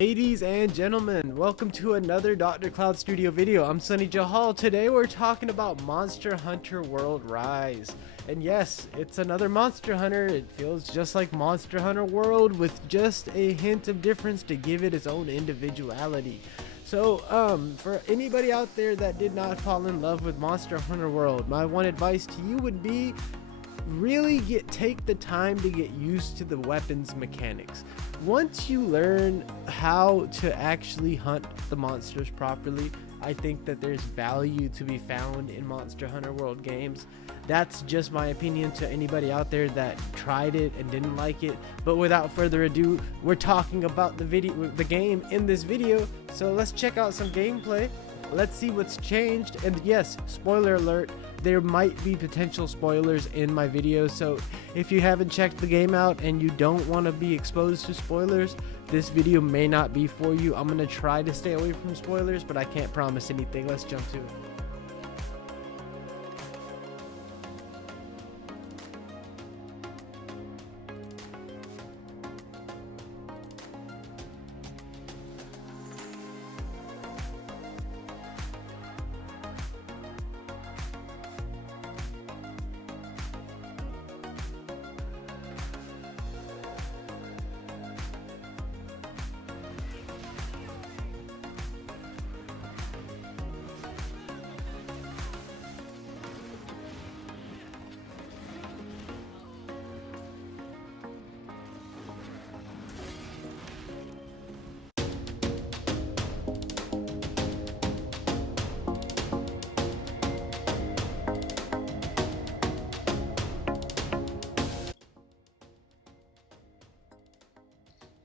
Ladies and gentlemen, welcome to another Dr. Cloud Studio video. I'm Sunny Jahal. Today we're talking about Monster Hunter World Rise. And yes, it's another Monster Hunter. It feels just like Monster Hunter World with just a hint of difference to give it its own individuality. So, for anybody out there that did not fall in love with Monster Hunter World, my one advice to you would be really take the time to get used to the weapons mechanics. Once you learn how to actually hunt the monsters properly, I think that there's value to be found in Monster Hunter World games. That's just my opinion to anybody out there that tried it and didn't like it. But without further ado, we're talking about the game in this video. So let's check out some gameplay. Let's see what's changed. And yes, spoiler alert, there might be potential spoilers in my video, so if you haven't checked the game out and you don't want to be exposed to spoilers, this video may not be for you. I'm gonna try to stay away from spoilers, but I can't promise anything. Let's jump to it.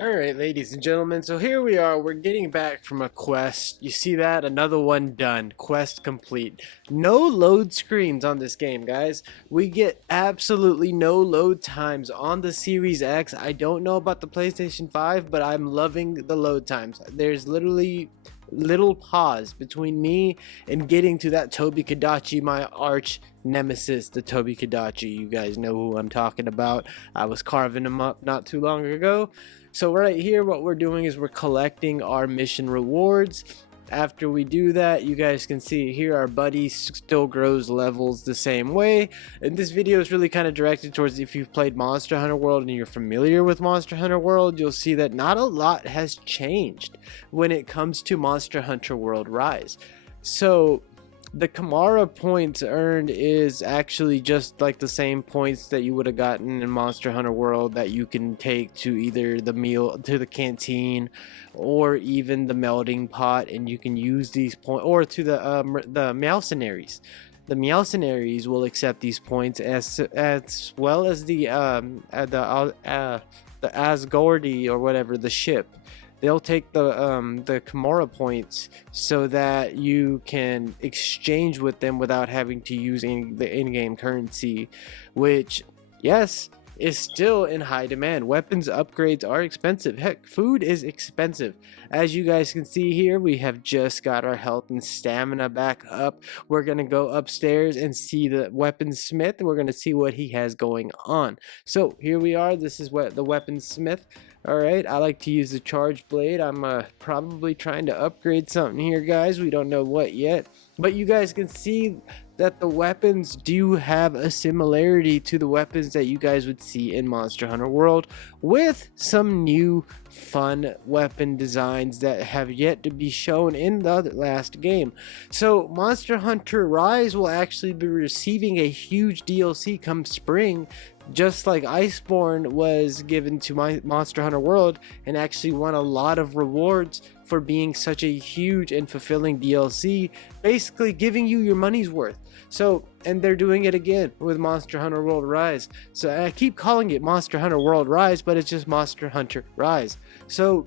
Alright, ladies and gentlemen, so here we are. We're getting back from a quest. You see that? Another one done. Quest complete. No load screens on this game, guys. We get absolutely no load times on the Series X. I don't know about the PlayStation 5, but I'm loving the load times. There's literally little pause between me and getting to that Tobi-Kadachi, my arch nemesis, the Tobi-Kadachi. You guys know who I'm talking about. I was carving him up not too long ago. So right here, what we're doing is we're collecting our mission rewards. After we do that, you guys can see here our buddy still grows levels the same way. And this video is really kind of directed towards if you've played Monster Hunter World and you're familiar with Monster Hunter World, you'll see that not a lot has changed when it comes to Monster Hunter World Rise. So the Kamara points earned is actually just like the same points that you would have gotten in Monster Hunter World that you can take to either the meal, to the canteen, or even the melting pot, and you can use these points, or to the Meowcenaries. The Meowcenaries will accept these points as well as the Asgardi or whatever, the ship. They'll take the Kamara points so that you can exchange with them without having to use the in-game currency, which, yes, is still in high demand. Weapons upgrades are expensive. Heck, food is expensive. As you guys can see here, we have just got our health and stamina back up. We're going to go upstairs and see the weaponsmith. We're going to see what he has going on. So here we are. This is what the weaponsmith. Alright, I like to use the charge blade. I'm probably trying to upgrade something here, guys. We don't know what yet. But you guys can see that the weapons do have a similarity to the weapons that you guys would see in Monster Hunter World, with some new fun weapon designs that have yet to be shown in the last game. So Monster Hunter Rise will actually be receiving a huge DLC come spring, just like Iceborne was given to my Monster Hunter World and actually won a lot of rewards for being such a huge and fulfilling DLC, basically giving you your money's worth. So, and they're doing it again with Monster Hunter World Rise. So I keep calling it Monster Hunter World Rise, but it's just Monster Hunter Rise. So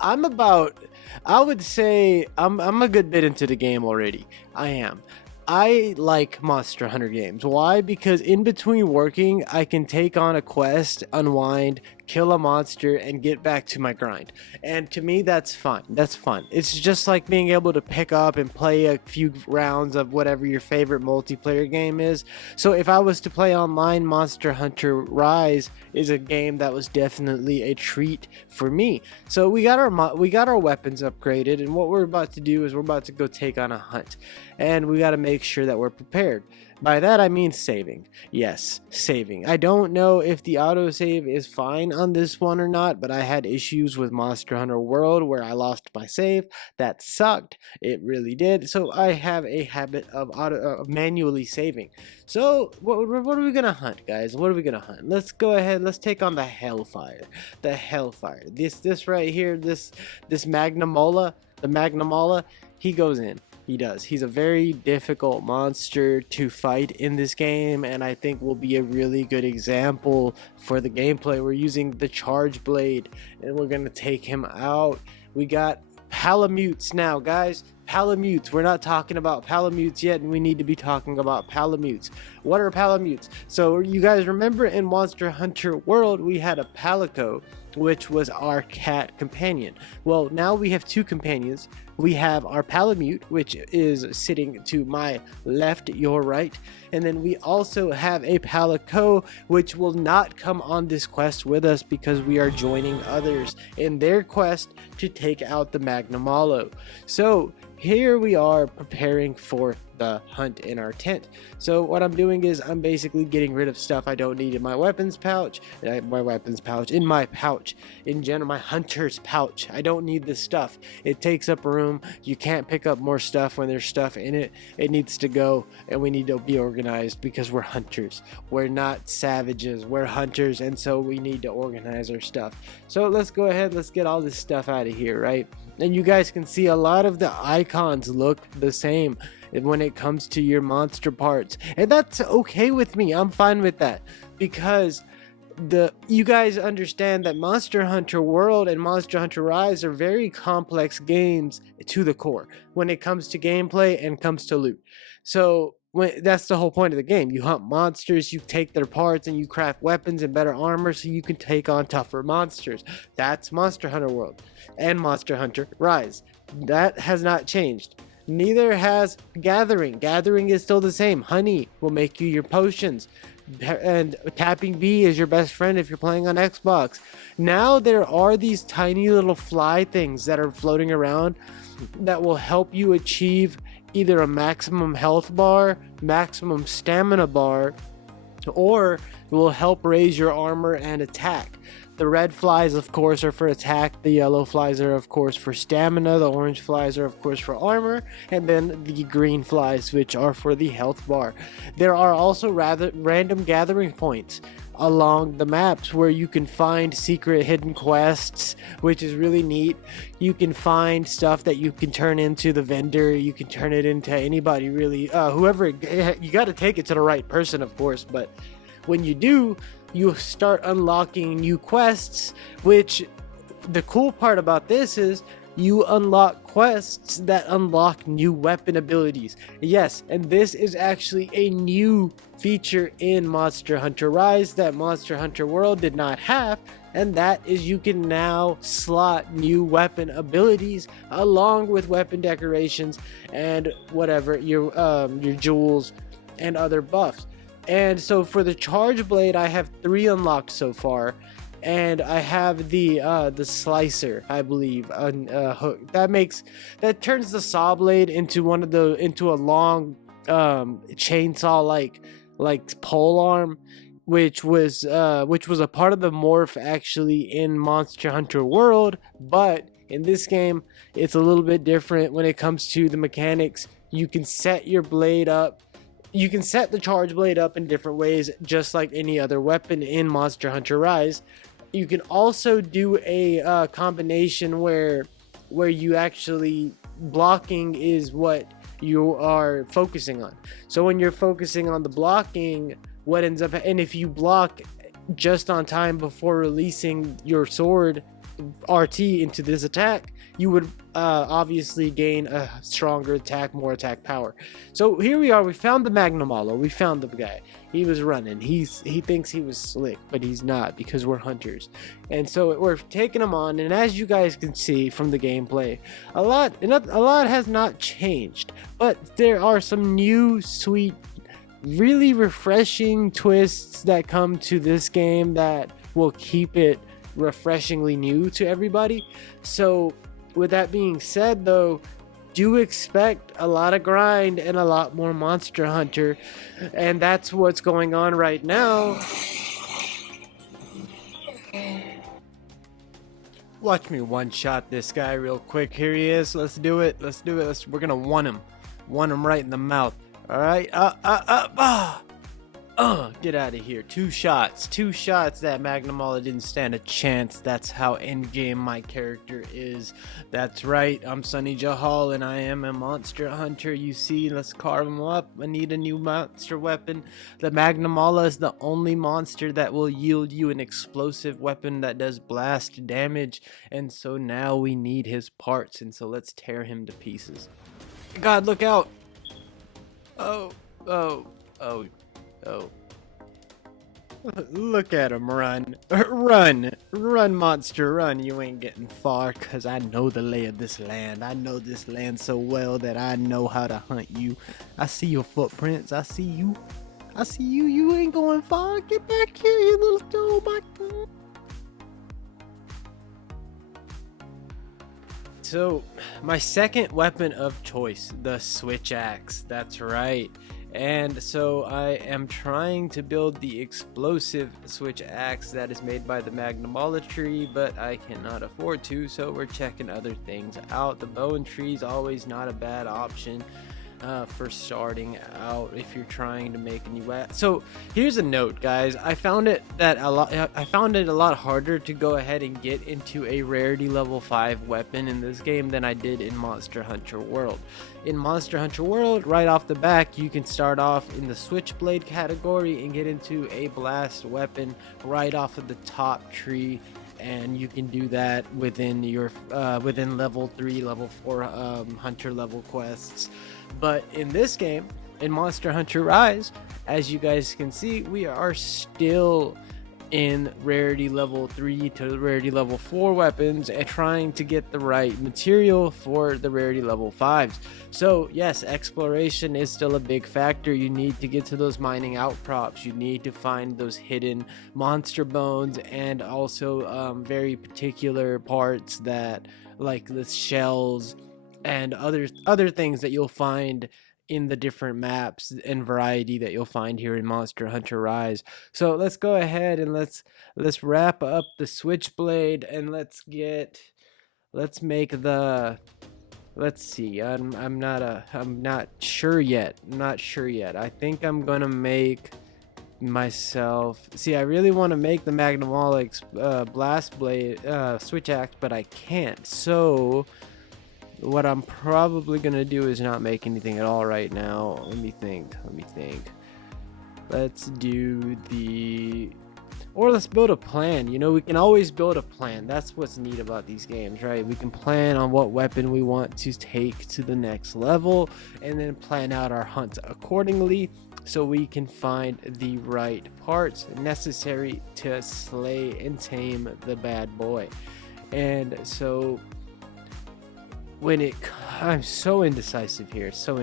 I would say I'm a good bit into the game already. I am. I like Monster Hunter games. Why? Because in between working, I can take on a quest, unwind, kill a monster, and get back to my grind. And to me, that's fun. That's fun. It's just like being able to pick up and play a few rounds of whatever your favorite multiplayer game is. So if I was to play online, Monster Hunter Rise is a game that was definitely a treat for me. So we got our weapons upgraded, and what we're about to do is we're about to go take on a hunt, and we got to make sure that we're prepared. By that I mean saving. Yes, saving. I don't know if the autosave is fine on this one or not, but I had issues with Monster Hunter World where I lost my save. That sucked. It really did. So I have a habit of manually saving. So what are we gonna hunt, guys? What are we gonna hunt? Let's go ahead. Let's take on the Hellfire. The Hellfire. This right here. This Magnamola. The Magnamola. He goes in. He does. He's a very difficult monster to fight in this game, and I think will be a really good example for the gameplay. We're using the Charge Blade, and we're gonna take him out. We got Palamutes now, guys. Palamutes. We're not talking about Palamutes yet, and we need to be talking about Palamutes. What are Palamutes? So you guys remember in Monster Hunter World, we had a Palico, which was our cat companion. Well, now we have two companions. We have our Palamute, which is sitting to my left, your right, and then we also have a Palico, which will not come on this quest with us because we are joining others in their quest to take out the Magnamalo. So here we are preparing for the hunt in our tent. So what I'm doing is I'm basically getting rid of stuff I don't need in my weapons pouch, in my pouch, in general, my hunter's pouch. I don't need this stuff. It takes up room. You can't pick up more stuff when there's stuff in it. It needs to go, and we need to be organized because we're hunters. We're not savages. We're hunters, and so we need to organize our stuff. So let's go ahead. Let's get all this stuff out of here, right? And you guys can see a lot of the icons look the same when it comes to your monster parts, and that's okay with me. I'm fine with that because you guys understand that Monster Hunter World and Monster Hunter Rise are very complex games to the core when it comes to gameplay and comes to loot. So that's the whole point of the game. You hunt monsters, you take their parts, and you craft weapons and better armor so you can take on tougher monsters. That's Monster Hunter World and Monster Hunter Rise. That has not changed. Neither has Gathering. Gathering is still the same. Honey will make you your potions, and tapping B is your best friend if you're playing on Xbox. Now there are these tiny little fly things that are floating around that will help you achieve either a maximum health bar, maximum stamina bar, or will help raise your armor and attack. The red flies, of course, are for attack. The yellow flies are, of course, for stamina. The orange flies are, of course, for armor. And then the green flies, which are for the health bar. There are also random gathering points along the maps where you can find secret hidden quests, which is really neat. You can find stuff that you can turn into the vendor. You can turn it into anybody, really. Whoever, you got to take it to the right person, of course. But when you do, you start unlocking new quests, which the cool part about this is you unlock quests that unlock new weapon abilities. Yes, and this is actually a new feature in Monster Hunter Rise that Monster Hunter World did not have, and that is you can now slot new weapon abilities along with weapon decorations and whatever your jewels and other buffs. And so for the Charge Blade, I have 3 unlocked so far, and I have the Slicer, I believe, hook that turns the Saw Blade into a long chainsaw like pole arm, which was a part of the morph actually in Monster Hunter World, but in this game it's a little bit different when it comes to the mechanics. You can set your blade up. You can set the Charge Blade up in different ways, just like any other weapon in Monster Hunter Rise. You can also do a combination where you actually blocking is what you are focusing on. So when you're focusing on the blocking, what ends up, and if you block just on time before releasing your sword, RT into this attack, you would obviously gain a stronger attack, more attack power. So here we are. We found the Magnamalo. We found the guy. He was running. He thinks he was slick, but he's not, because we're hunters. And so we're taking him on. And as you guys can see from the gameplay, a lot has not changed, but there are some new sweet, really refreshing twists that come to this game that will keep it refreshingly new to everybody. So with that being said, though, do expect a lot of grind and a lot more Monster Hunter, and that's what's going on right now. Watch me one shot this guy real quick. Here he is. Let's do it. We're gonna one him right in the mouth. All right. Get out of here. Two shots. That Magnamalo didn't stand a chance. That's how endgame my character is. That's right. I'm Sunny Jahal, and I am a monster hunter. You see, let's carve him up. I need a new monster weapon. The Magnamalo is the only monster that will yield you an explosive weapon that does blast damage. And so now we need his parts. And so let's tear him to pieces. God, look out. Oh. Look at him run. Run, monster, run. You ain't getting far, cause I know the lay of this land. I know this land so well that I know how to hunt you. I see your footprints. I see you. You ain't going far. Get back here, you little dog. So, my second weapon of choice, the Switch Axe. That's right. And so I am trying to build the explosive Switch Axe that is made by the Magnamalo tree, but I cannot afford to, so we're checking other things out. The Bone Tree is always not a bad option for starting out if you're trying to make a new weapon. So here's a note, guys. I found it a lot harder to go ahead and get into a rarity level 5 weapon in this game than I did in Monster Hunter World. In Monster Hunter World, right off the back, you can start off in the Switchblade category and get into a blast weapon right off of the top tree, and you can do that within your within level 3, level 4 hunter level quests. But in this game, in Monster Hunter Rise, as you guys can see, we are still in rarity level 3 to rarity level 4 weapons and trying to get the right material for the rarity level 5s. So yes, exploration is still a big factor. You need to get to those mining outcrops. You need to find those hidden monster bones, and also very particular parts that, like the shells and other things that you'll find in the different maps and variety that you'll find here in Monster Hunter Rise. So let's go ahead and let's wrap up the Switchblade, and let's make the, let's see, I'm not sure yet. I think I'm gonna make myself, see, I really want to make the Magnamalo blast blade Switch Axe, but I can't. So what I'm probably gonna do is not make anything at all right now. Let me think. Let's do let's build a plan. You know, we can always build a plan. That's what's neat about these games, right? We can plan on what weapon we want to take to the next level, and then plan out our hunts accordingly, so we can find the right parts necessary to slay and tame the bad boy. And so I'm so indecisive here, so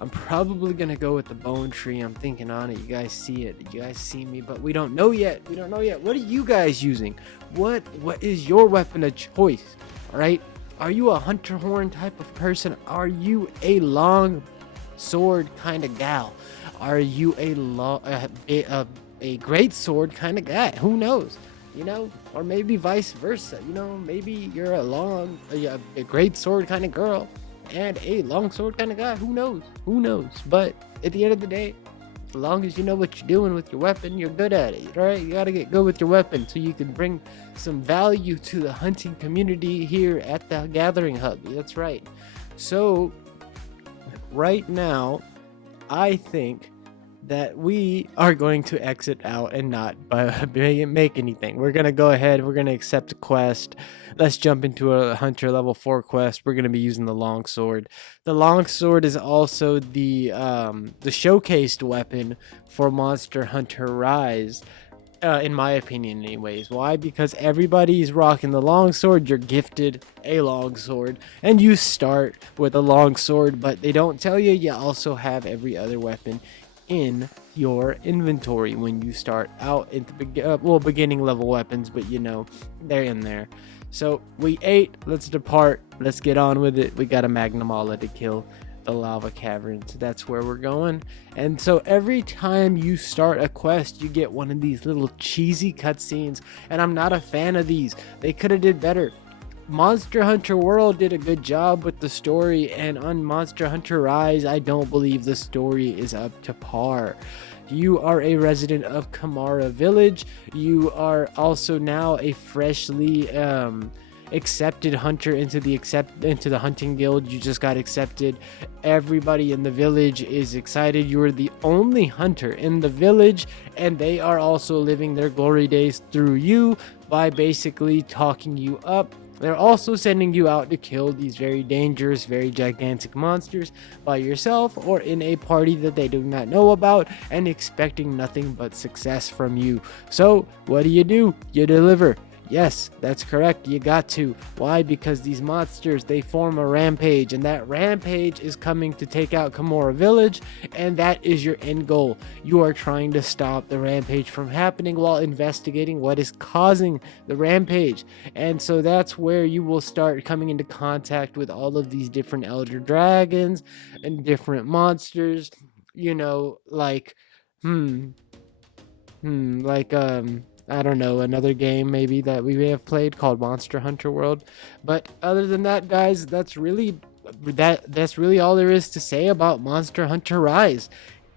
I'm probably gonna go with the Bone Tree. I'm thinking on it. You guys see it, you guys see me, but we don't know yet. What are you guys using? What is your weapon of choice? All right, are you a hunter horn type of person? Are you a long sword kind of gal? Are you a great sword kind of guy? Who knows? You know, or maybe vice versa. You know, maybe you're a great sword kind of girl and a long sword kind of guy. Who knows? But at the end of the day, as long as you know what you're doing with your weapon, you're good at it, right? You gotta get good with your weapon so you can bring some value to the hunting community here at the Gathering Hub. That's right. So right now, I think that we are going to exit out and not make anything. We're going to go ahead. We're going to accept a quest. Let's jump into a hunter level 4 quest. We're going to be using the longsword. The longsword is also the showcased weapon for Monster Hunter Rise. In my opinion anyways. Why? Because everybody's rocking the longsword. You're gifted a longsword and you start with a longsword, but they don't tell you you also have every other weapon in your inventory when you start out at the beginning level weapons, but you know they're in there. So we ate, let's depart, let's get on with it. We got a Magnamala to kill, the lava caverns. That's where we're going. And so every time you start a quest, you get one of these little cheesy cutscenes, and I'm not a fan of these. They could have did better. Monster Hunter World did a good job with the story, and on Monster Hunter Rise, I don't believe the story is up to par. You are a resident of Kamara Village. You are also now a freshly accepted hunter into the hunting guild. You just got accepted. Everybody in the village is excited. You are the only hunter in the village, and they are also living their glory days through you by basically talking you up. They're also sending you out to kill these very dangerous, very gigantic monsters by yourself or in a party that they do not know about, and expecting nothing but success from you. So what do? You deliver. Yes, that's correct. You got to. Why? Because these monsters, they form a rampage, and that rampage is coming to take out Kamara Village, and that is your end goal. You are trying to stop the rampage from happening while investigating what is causing the rampage. And so that's where you will start coming into contact with all of these different elder dragons and different monsters, you know, like I don't know, another game maybe that we may have played called Monster Hunter World. But other than that, guys, that's really all there is to say about Monster Hunter Rise.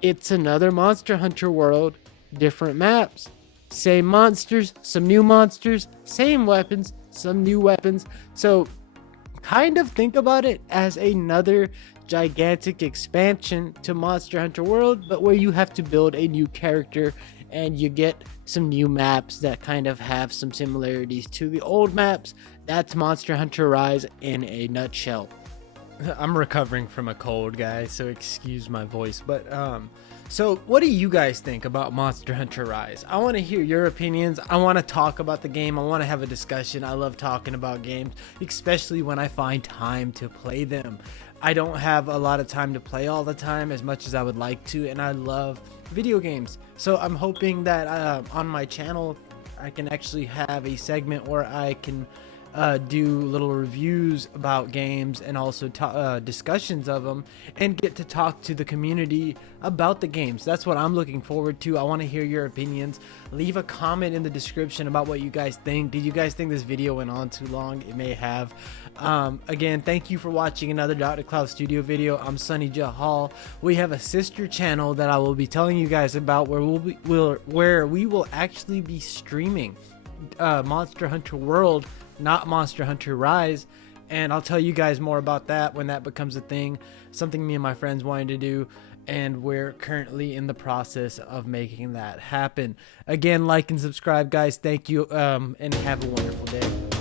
It's another Monster Hunter World, different maps, same monsters, some new monsters, same weapons, some new weapons. So kind of think about it as another gigantic expansion to Monster Hunter World, but where you have to build a new character and you get some new maps that kind of have some similarities to the old maps. That's Monster Hunter Rise in a nutshell. I'm recovering from a cold, guys, so excuse my voice. But so what do you guys think about Monster Hunter Rise? I want to hear your opinions. I want to talk about the game. I want to have a discussion. I love talking about games, especially when I find time to play them. I don't have a lot of time to play all the time as much as I would like to, and I love video games. So I'm hoping that on my channel I can actually have a segment where I can do little reviews about games and also discussions of them, and get to talk to the community about the games. That's what I'm looking forward to. I want to hear your opinions. Leave a comment in the description about what you guys think. Did you guys think this video went on too long? It may have. Again, thank you for watching another Dr. Cloud Studio video. I'm Sunny Jahal. We have a sister channel that I will be telling you guys about where we will actually be streaming Monster Hunter World, not Monster Hunter Rise, and I'll tell you guys more about that when that becomes a thing. Something me and my friends wanted to do, and we're currently in the process of making that happen. Again, like and subscribe, guys. Thank you, and have a wonderful day.